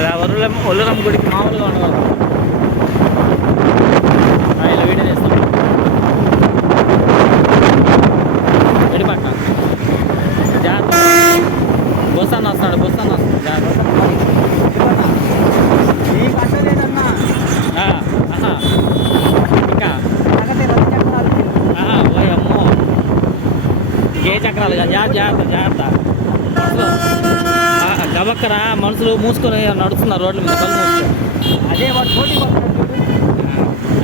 అలా వరుల ఒల్లరం గుడికి మామూలుగా ఉండవాలి ఇలా వీడియో చేస్తాం విడిపట్ట జాగ్రత్త. బొస్తాన్ని వస్తున్నాడు బొస్తాన్ని వస్తున్నాడు. జాగ్రత్త. ఏ చక్రాలు జాగ్రత్త జాగ్రత్త జాగ్రత్త. గబక్కరా మనుషులు మూసుకొని నడుస్తున్నారు రోడ్ల మీద అదే.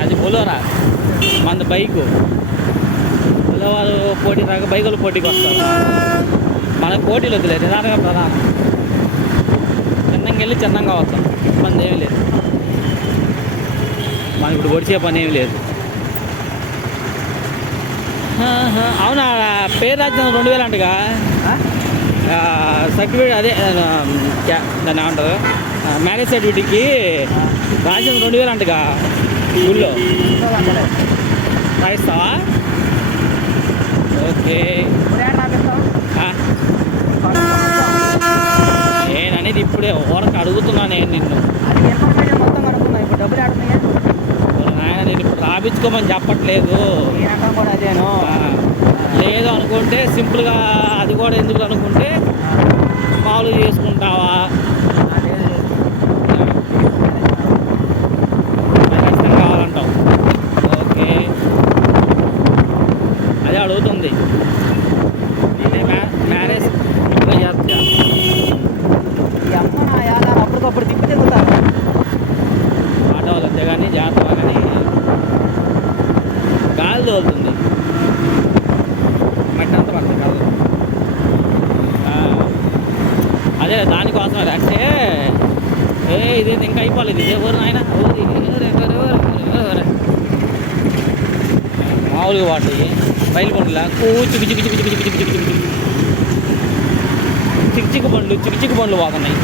అది బొలోరా మన బైకు. వాళ్ళు పోటీ రాక బైకులు పోటీకి వస్తారు. మనకు పోటీలు వద్దులేదు నిదానంగా ప్రధానం. చిన్నంగా వెళ్ళి చిన్నంగా వస్తాం. ఇబ్బంది ఏమీ లేదు. మనకి ఇప్పుడు పొడిచే పని ఏమీ లేదు. అవునా పేరు రాజ్యం రెండు వేలు అంటగా? సర్టిఫికేట్ అదే దాన్ని ఏమంటారు? మ్యారేజ్ సర్టిఫికేట్కి రాజ్యం రెండు వేలు అంటగా ఊళ్ళో. రాయిస్తావా? ఓకే. నేను అనేది ఇప్పుడే ఓరకు అడుగుతున్నా నేను నిన్ను. నేను ఇప్పుడు రాపించుకోమని చెప్పట్లేదు. అదేను. లేదు అనుకుంటే సింపుల్గా అది కూడా ఎందుకు అనుకుంటే మామూలుగా చేసుకుంటావా ఆ, లేదు, లేదు. అది ఖచ్చితంగా కావాలంటావు ఓకే అదే అడుగుతుంది నేనే మ్యా- మ్యారేజ్ ఇప్పుడు చేస్తా ఈ అమ్మ నా యాద అప్పటికప్పుడు తిప్పి తిరుగుతారు ఆటో వాళ్ళు అంతే కానీ జాగ్రత్త కానీ గాలి తోలుతుంది మట్టి అంతా పడుతుంది గాలి ఆ, అదే దానికోసం అంటే ఏ ఇది ఇంకా అయిపోలేదు. ఇదే ఊరు నాయన? ఊరి మామూలుగా వాటి రైలు బండ్ల చిక్కు చిక్కు చిక్కు చిక్కు చిక్కు చిక్కు చిక్కు చిక్కు. చిక్కు పండ్లు చిక్కు చిక్కు పండ్లు పోతున్నాయి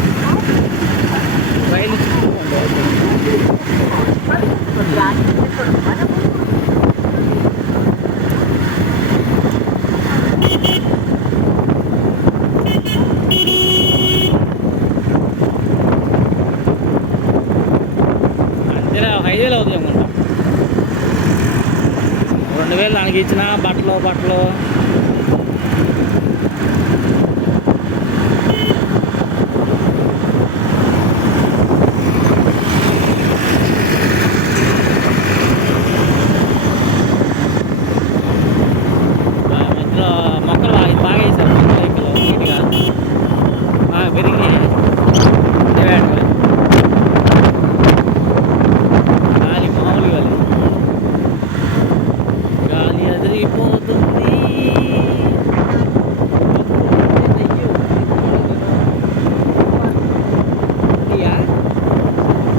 బయలు చిక్కు బండ్లు వేలు అవుతుంది అనుకుంటా. రెండు వేలు దానికి ఇచ్చిన బట్టలు బట్టలు.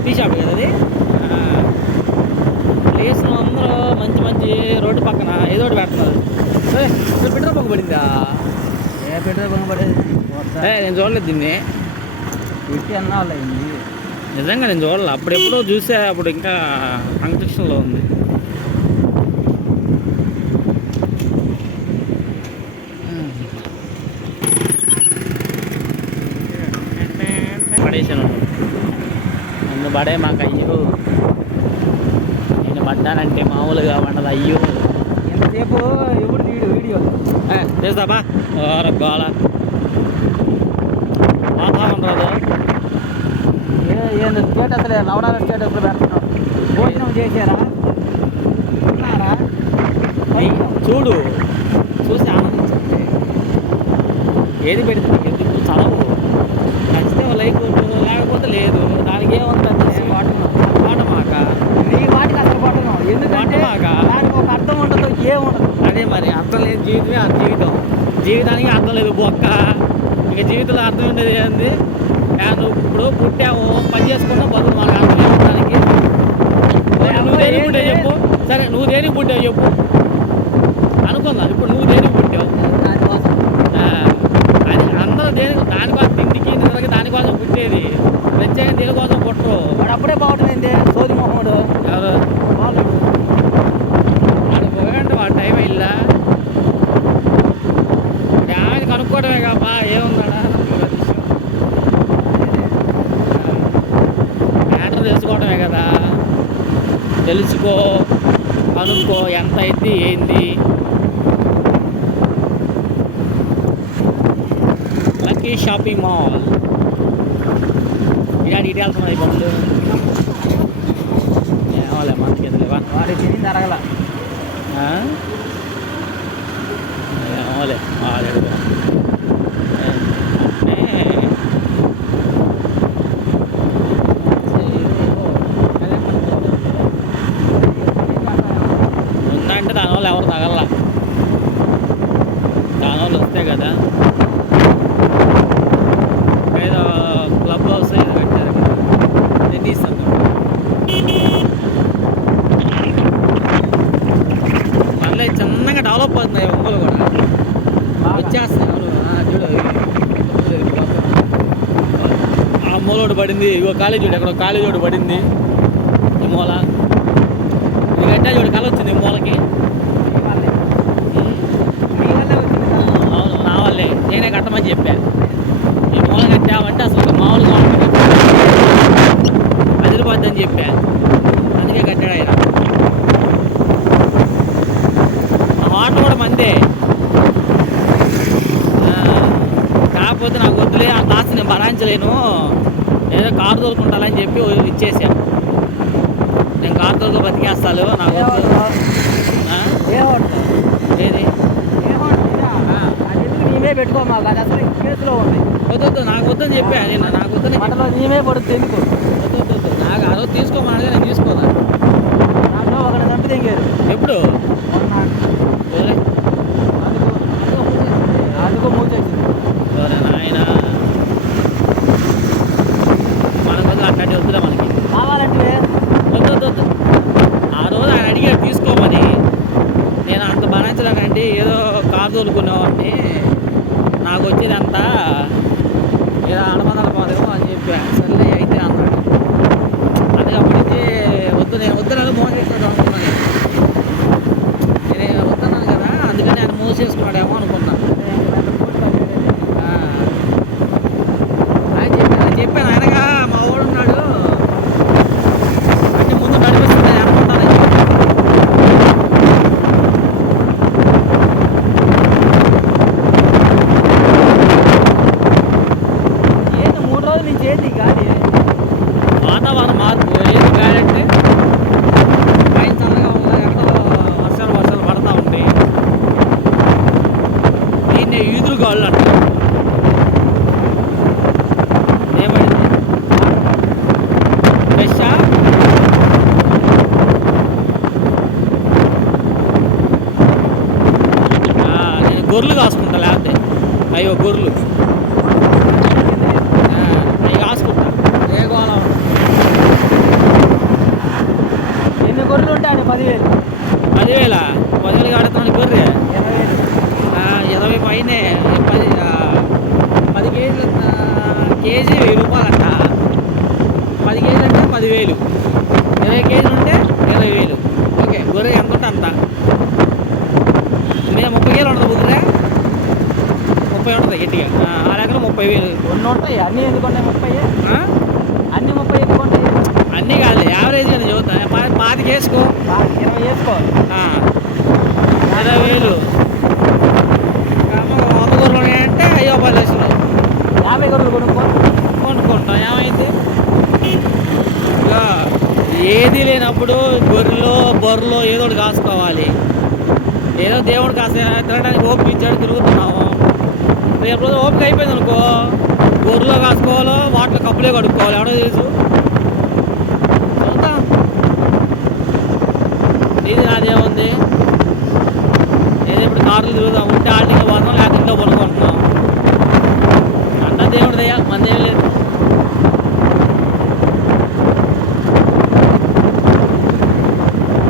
టీ షాప్ కదా అది? ప్లేస్లో అందరూ మంచి మంచి రోడ్డు పక్కన ఏదో ఒకటి పెడుతున్నారు. ఇక్కడ పెట్రోల్ పంపు పడిందా? ఏ పెట్రోల్ కొనబడేది ఏ నేను చూడలేదు దీన్ని. పెట్టి అయింది నిజంగా నేను చూడాలి. అప్పుడు ఎప్పుడో చూసా అప్పుడు ఇంకా కన్స్ట్రక్షన్లో ఉంది పడేసాను నన్ను పడే మాకు అయ్యో. నేను పడ్డానంటే మామూలుగా వండదు అయ్యో. ఎంతసేపు? ఎప్పుడు వీడియో? వీడియో ఓర గోళ వాతావరణం రాదు. ఏంది? స్టేటస్లే లవడాల స్టేటస్లు పెడుతున్నాం భోజనం చేశారా? ఉన్నారా చూడు. చూసి ఆనందించండి. ఏది పెడితే నీకు ఎందుకు? చదవు. నచ్చితే ఓ లైక్ కొట్టు. లేకపోతే లేదు. దానికి ఏముంది పాట మాక. నీ వాటికి అసలు పట్టను ఎందుకంటే. దానికి ఒక అర్థం ఉండదు ఏముండదు. అదే మరి అర్థం లేదు జీవితమే జీవితం. జీవితానికి అర్థం లేదు బొక్క. ఇక జీవితంలో అర్థం ఉండేది ఏంది? నువ్వు ఇప్పుడు పుట్టాము పని చేసుకున్నావు బతుకు మాకు అర్థం లేదు దానికి. నువ్వు దేనికి పుట్టావు చెప్పు. సరే నువ్వు దేనికి పుట్టావు చెప్పు. అనుకుందాం ఇప్పుడు నువ్వు దేనికి పుట్టావు? దానికోసం అది అందరూ దేని దానికోసం తిండికి నిద్రకి దానికోసం పుట్టేది. ప్రత్యేకంగా దేనికోసం పుట్టరు. వాడు అప్పుడే బాగుంటుంది సోది మొహముడు ఎవరు? వాళ్ళు వాడు పోయంటే వాడు టైం అయిందా ఆమె కనుక్కోవడమే కాపా ఏముందా తెలుసుకోవడమే కదా. తెలుసుకో కనుక్కో ఎంత అయింది ఏంది? లక్కీ షాపింగ్ మాల్ ఇలాంటి ఇటు వెళ్తున్నాయి బండ్లు ఏమోలే మనకి ఎందులేవా వాడి తిని అరగల ఏమోలే ఆడాడు ఉందంటే దానివల్ల ఎవరు తగల దానివల్ల వస్తే కదా ఏదో క్లబ్ హౌస్ ఏదో కట్టారు కదా టెన్నిస్ అనుకుంటా మళ్ళీ చిన్నగా డెవలప్ అవుతున్నాయి ఒంగోలు కూడా. ఆ, చూడు. ఆ మూలోడు పడింది. ఇగో కాలేజ్ చూడు ఎక్కడ కాలేజ్ ఒకటి పడింది. ఈ మూల. ఇది కట్టా చూడు కళ వచ్చింది ఈ మూలకి. అవును నా వల్లే. నేనే కట్టమని చెప్పా. ఈ మూల కట్టామంటే అసలు మామూలుగా ఉంటుంది అదిరిపోద్దని చెప్పా అందుకే కట్టాడు ఆయన ఆ వాటర్ కూడా మందే ఆ, కాకపోతే నాకు వద్దులే ఆ ఆస్తి నేను భరాంచలేను ఏదో కారు తోలుకుంటానని చెప్పి ఇచ్చేసాను నేను కారు తోలుకు బతికేస్తాను నాకు? ఏది? నీమే పెట్టుకో మాకు? అది అసలు కేసులో ఉంది. వద్దు నాకు వద్దని చెప్పా. నేను నాకు వద్దని నీమే పడుతుంది ఎందుకు? వద్దు వద్దు నాకు ఆ రోజు తీసుకోమనగా నేను తీసుకోదా దాంట్లో ఒకటి తెంగారు ఎప్పుడు? అందుకు అందుకు మూసేసింది. ఓరే నాయన మనకు వద్దు అట్లాంటి వద్దులే మనకి కావాలంటే వద్దు వద్దు వద్దు ఆ రోజు ఆయన అడిగాడు తీసుకోమని నేను అంత భరించలేనండి ఏదో కారు కాబట్టి నాకు వచ్చేదంతా ఇలా ఏదో అడపదల పదం అని చెప్పి. సర్లే అయితే అన్నాడు. అదే అప్పటికి వద్దు నేను వద్దు ఫోన్ చేసినట్టు అనుకున్నాను నేను వద్దన్నాను కదా అందుకని ఆయన మూసేసుకున్నాడేమో చేసుకున్నాడేమో అనుకున్నాను ఆ. ఆయన చెప్పాను చెప్పాను ఆయనగా మా వాడు ఉన్నాడు అంటే ముందు నడిపిస్తుంది అనుకుంటానని ఏంటి మూడు రోజుల నుంచి ఏంటి ఈ గాలి వాతావరణ మార్పు ఏది గాలంటే పైన చల్లగా ఉంది ఎక్కడో వర్షాలు వర్షాలు పడతా ఉంటాయి దీన్ని ఈదురు గాళ్ళు అంటారు ఏమైంది ఫ్రెషా ఆ, నేను గొర్రెలు కాసుకుంటా లేకపోతే అయ్యో గొర్రెలు ఆ, అవి కాసుకుంటా ఏ గోళం ఎన్ని గొర్రెలు ఉంటాయండి పదివేలు పదివేల పదివేలు కడుతున్నాను గొర్రె ఇరవై వేలు ఆ, ఇరవై పైనే పది ఆ, పది కేజీలు ఆ, కేజీ వెయ్యి రూపాయలంట పది కేజీలు అంటే పదివేలు. ఇరవై కేజీలు ఉంటే ఇరవై వేలు. ఓకే గొర్రె ఎంత ఉంటే అంత. మీద ముప్పై కేజీలు ఉంటుంది బుద్ధిరే ముప్పై ఉంటుంది గట్టిగా. ఆ, లెక్కన ముప్పై వేలు. కొన్ని ఉంటాయి. అన్నీ ఎందుకు ముప్పై? అన్ని ముప్పై ఎందుకు ఉంటాయి? అన్నీ కాదు యావరేజ్ అని చదువుతా పా- పాతిక వేసుకో ఇరవై వేసుకో. ఇరవై వేలు. వంద గొర్రెలు ఉన్నాయంటే అయ్యో పది లక్షలు యాభై గొర్రెలు కొనుక్కో కొనుక్కుంటాం ఏమైంది ఇక ఏది లేనప్పుడు గొర్రెలు ఏదో ఒకటి కాసుకోవాలి. ఏదో దేవుడు కాస్త తినడానికి ఓపిక ఇచ్చాడు తిరుగుతున్నాము. రేపు రోజు ఓపిక అయిపోయింది అనుకో గొర్రెలో కాసుకోవాలో వాటిలో కప్పులే కడుక్కోవాలి. ఎవడో తెలుసు? చూద్దాం. ఇది నాదేముంది? ఏదో ఇప్పుడు కార్లు తిరుగుతాం ఉంటే ఆటగా పోతాం లేకపోతే ఇంట్లో పడుకుంటున్నాం అంతా దేవుడి దయ మందేం లేదు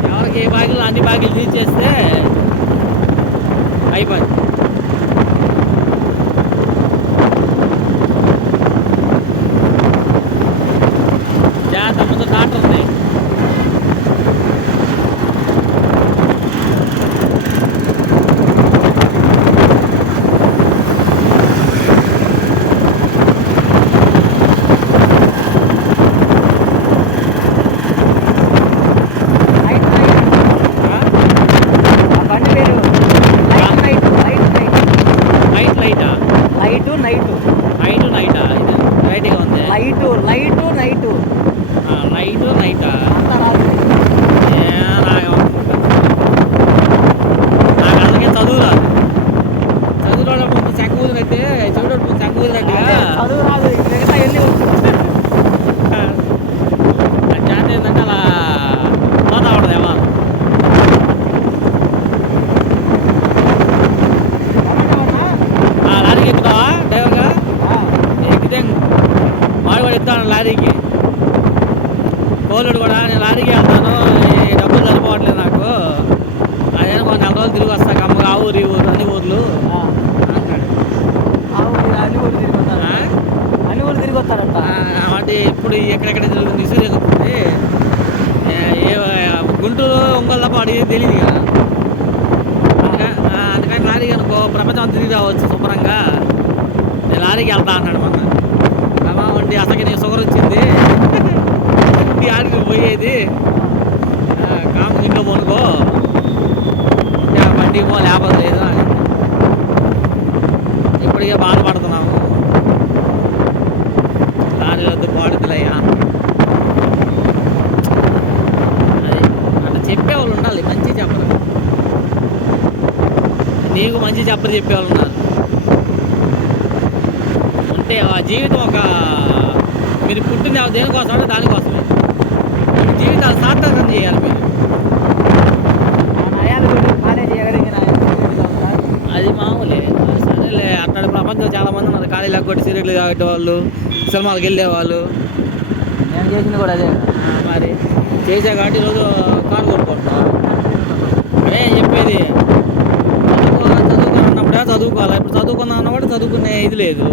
ఎవరికి ఏ బాగిలు అన్ని బాగిలు తీసేస్తే అయిపోయింది జాగ్రత్త ముందు డాక్టర్ ఉంది లైటు లైటు నైటు నైట్ నైటా అంతా రాత్రి ఏ, నాకు నాకు అందుకే చదువు రాదు చదువు రావడం ముందు చెక్క ఊదినట్టే చదువు ముందు చెక్క ఊదినట్టుగా చదువు రాదు మిగతా వెళ్ళి వచ్చు ఆ చేత ఏంటంటే అలా పోతా ఉండదు ఏమో ఆ లారీకి ఎక్కుతావా డ్రైవర్గా ఎక్కితే ఎక్కుతాను లారీకి. కోలుడు కూడా నేను లారీకి వెళ్తాను డబ్బులు సరిపోవట్లేదు నాకు. అదే కొన్ని నెల రోజులు తిరిగి వస్తా కమ్మగా ఆ ఊరు ఈ ఊరు అన్ని ఊర్లు. అంటాడు. అన్ని ఊరు తిరిగి వస్తారు? అన్ని ఊరు తిరిగి వస్తారంట. అంటే ఇప్పుడు ఎక్కడెక్కడ తిరుగుతుంది ఇసురు ఎక్కుతుంది ఏ- గుంటూరు ఒంగోలు తప్ప అడిగి తెలియదు కదా అందుకని లారీకి అనుకో ప్రపంచం తిరిగి రావచ్చు శుభ్రంగా నేను లారీకి వెళ్తా అన్నాడు మొన్న రమా వంటి అసలు నీకు షుగర్ వచ్చింది ఈ ఆడికి పోయేది ఆ, కాము ఇంట్లో పోనుకో ఉంటే ఆ బండి పో లేకపోతే లేదు అని ఇప్పటికే బాధపడుతున్నాము లారీలో వద్దు పాడుతులయ్యా అది అట్లా చెప్పేవాళ్ళు ఉండాలి మంచి చెప్పరు నీకు మంచి చెప్పరు చెప్పేవాళ్ళు ఉన్నారు అంటే ఆ జీవితం ఒక మీరు పుట్టింది దేనికోసం అంటే దానికోసమే. జీవితాలు సార్థకం చేయాలి మీరు. అది మామూలే. సరేలే అట్లాంటి ప్రపంచం చాలా మంది ఉన్నారు. ఖాళీలో కొట్టి సిగరెట్లు తాగేట వాళ్ళు సినిమాలకు వెళ్ళే వాళ్ళు నేను చేసింది కూడా అదే. మరి చేసా కాబట్టి ఈరోజు కారు కొనుక్కుంటున్నాం ఇది లేదు.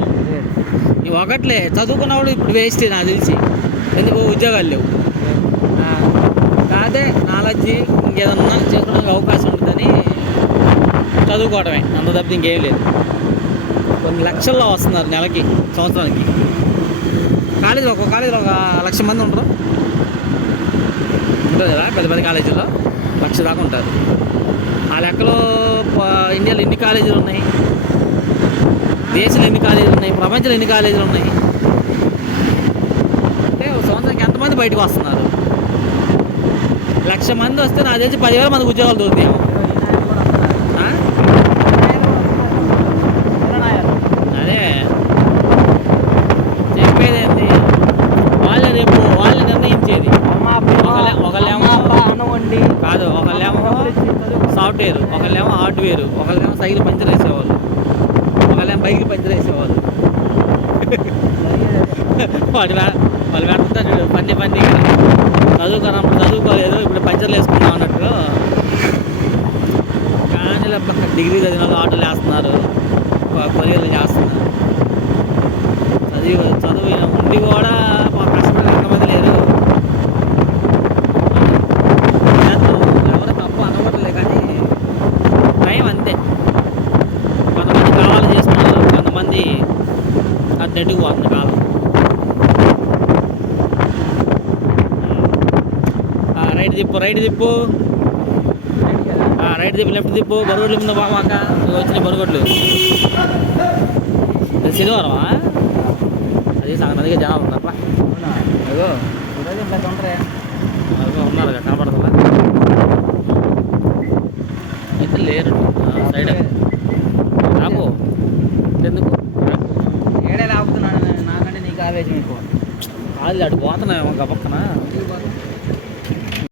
ఇవి ఒకట్లే చదువుకున్నవాడు ఇప్పుడు వేస్ట్ నాకు తెలిసి. ఎందుకు ఉద్యోగాలు లేవు. కాదే నాలెడ్జ్ ఇంకేదన్నా చేసుకోవడానికి అవకాశం ఉంటుందని చదువుకోవడమే అంత తప్పితే ఇంకేం లేదు. కొన్ని లక్షల్లో వస్తున్నారు నెలకి సంవత్సరానికి. కాలేజీలో ఒక కాలేజీలో ఒక లక్ష మంది ఉంటారు. ఉంటుంది కదా పెద్ద పెద్ద కాలేజీలో లక్ష దాకా ఉంటారు. ఆ లెక్కలో ఇండియాలో ఎన్ని కాలేజీలు ఉన్నాయి? దేశంలో ఎన్ని కాలేజీలు ఉన్నాయి? ప్రపంచంలో ఎన్ని కాలేజీలు ఉన్నాయి? అంటే సంవత్సరానికి ఎంతమంది బయటకు వస్తున్నారు? లక్ష మంది వస్తే నాకు తెలిసి పదివేల మందికి ఉద్యోగాలు దొరుకుతాయేమో. ఆ? అదే. చెప్పేది ఏంటి వాళ్ళే రేపు వాళ్ళే నిర్ణయించేది. ఒకళ్ళే- ఒకళ్ళేమో- కాదు ఒకళ్ళేమో సాఫ్ట్వేర్ ఒకళ్ళేమో హార్డ్వేర్ ఒకళ్ళేమో సైకిల్ పంచర్ వేసేవాళ్ళు. పైకి బైక్ వేసేవాళ్ళు వాడు వాళ్ళు పెడతా చూడు పంది పంది చదువుకున్నప్పుడు చదువుకోలేదు ఇప్పుడు పంచర్లు వేసుకున్నాం అన్నట్టు కానీ పక్క డిగ్రీ చదివిన వాళ్ళు ఆటోలు వేస్తున్నారు. కొ- కొరియర్లు చేస్తున్నారు. చదివి చదువు ఉండి కూడా మా కష్టపడి ఎంతమంది లేరు చేద్దాం. ఎవరు తప్పు అనవట్లే కానీ టైం అంతే కొంతమంది కావాలి చేసుకున్నారు కొంతమంది అర్జెంటుగా పోతుంది కాలం ఆ, రైట్ తిప్పు రైట్ తిప్పు ఆ, రైట్ తిప్పు లెఫ్ట్ తిప్పు బరుగొడ్ల మీద బామాక వచ్చినాయి బరుగొడ్లు శనివారమా? అది సగం మందిగా జనాలు ఉన్నారా అదో ఉన్నారు కనపడుతుందా అయితే లేరు. సైడ్. రాబో ఎందుకు ఏడే లాగుతున్నాను నాకంటే నీకు ఆవేశం ఎక్కువ. కాదు అటు పోతున్నాయేమో గబక్కన.